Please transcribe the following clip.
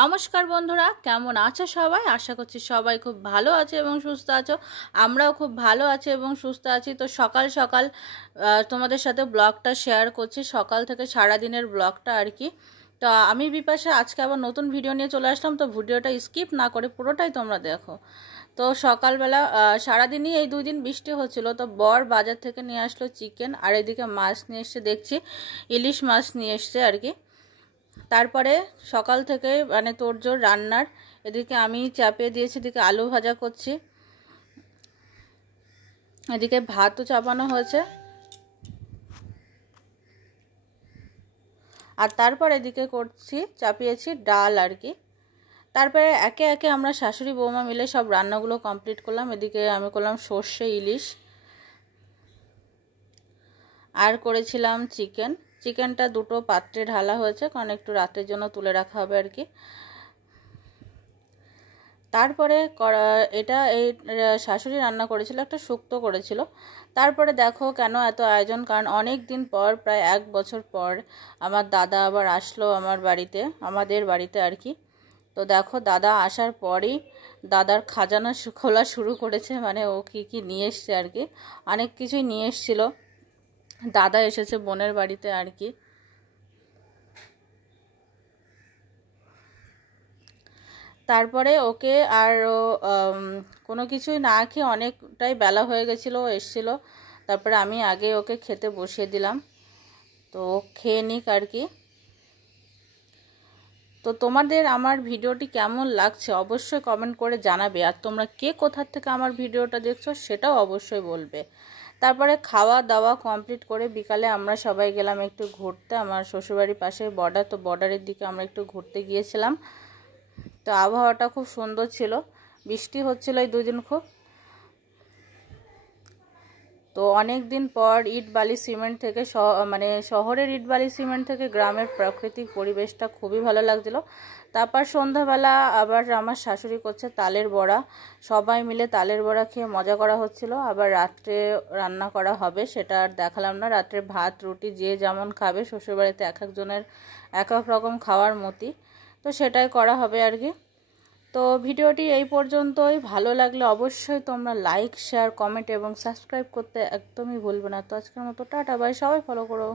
নমস্কার বন্ধুরা, কেমন আছো সবাই? আশা করছি সবাই খুব ভালো আছে এবং সুস্থ আছো। আমরাও খুব ভালো আছি এবং সুস্থ আছি। তো সকাল সকাল তোমাদের সাথে ব্লগটা শেয়ার করছি, সকাল থেকে সারা দিনের ব্লগটা আর কি। তো আমি বিপাশা আজকে আবার নতুন ভিডিও নিয়ে চলে আসলাম। তো ভিডিওটা স্কিপ না করে পুরোটাই তোমরা দেখো। তো সকালবেলা সারাদিনই এই 2 দিন বৃষ্টি হচ্ছিল। তো বর বাজার থেকে নিয়ে আসলো চিকেন, আর এদিকে মাছ নিয়ে এসছে, দেখছি ইলিশ মাছ নিয়ে এসছে আর কি। তারপরে সকাল থেকে মানে তোড়জোড় রান্নার, এদিকে আমি চাপিয়ে দিয়েছি, এদিকে আলু ভাজা করছি, এদিকে ভাতও চাপানো হয়েছে, আর তারপর এদিকে করছি চাপিয়েছি ডাল আর কি। তারপরে একে একে আমরা শাশুড়ি বৌমা মিলে সব রান্নাগুলো কমপ্লিট করলাম। এদিকে আমি করলাম সর্ষে ইলিশ, আর করেছিলাম চিকেনটা দুটো পাত্রে ঢালা হয়েছে, কারণ একটু রাতের জন্য তুলে রাখা হবে আর কি। তারপরে এটা এই শাশুড়ি রান্না করেছিল, একটা শুক্তো করেছিল। তারপরে দেখো কেন এত আয়োজন, কারণ অনেক দিন পর, প্রায় 1 বছর পর আমার দাদা আবার আসলো আমাদের বাড়িতে আর কি। তো দেখো দাদা আসার পরই দাদার খাজানা খোলা শুরু করেছে, মানে ও কি নিয়ে এসছে আর কি। অনেক কিছুই নিয়ে এসছিল, দাদা এসেছে বোনের বাড়িতে আর কি। তারপরে ওকে আর কোনো কিছুই না খেয়ে, অনেকটাই বেলা হয়ে গেছিলো, ও এসেছিলো। তারপরে আমি আগে ওকে খেতে বসিয়ে দিলাম, তো খেয়ে নিক আর কি। তো তোমাদের আমার ভিডিওটি কেমন লাগছে অবশ্যই কমেন্ট করে জানাবে, আর তোমরা কে কোথা থেকে আমার ভিডিওটা দেখছো সেটাও অবশ্যই বলবে। তারপরে খাওয়া দাওয়া কমপ্লিট করে বিকালে আমরা সবাই গেলাম একটু ঘুরতে, আমার শ্বশুরবাড়ির পাশে বর্ডার, তো বর্ডারের দিকে আমরা একটু ঘুরতে গিয়েছিলাম। তো আবহাওয়াটা খুব সুন্দর ছিল, বৃষ্টি হচ্ছিল এই 2 দিন খুব। তো অনেক দিন পর ইট বালি সিমেন্ট থেকে মানে শহরের ইট বালি সিমেন্ট থেকে গ্রামের প্রাকৃতিক পরিবেশটা খুবই ভালো লাগছিল। তারপর সন্ধ্যাবেলা আবার আমার শাশুড়ি করছে তালের বড়া, সবাই মিলে তালের বড়া খেয়ে মজা করা হচ্ছিল। আবার রাত্রে রান্না করা হবে, সেটা আর দেখালাম না। রাত্রে ভাত রুটি যে যেমন খাবে, শ্বশুরবাড়িতে এক একজনের এক এক রকম খাওয়ার মতি, তো সেটাই করা হবে আর কি। তো ভিডিওটি এই পর্যন্তই। ভালো লাগলে অবশ্যই তোমরা লাইক শেয়ার কমেন্ট এবং সাবস্ক্রাইব করতে একদমই ভুলবে না। তো আজকের মতো টাটা বাই, সবাই ফলো করো।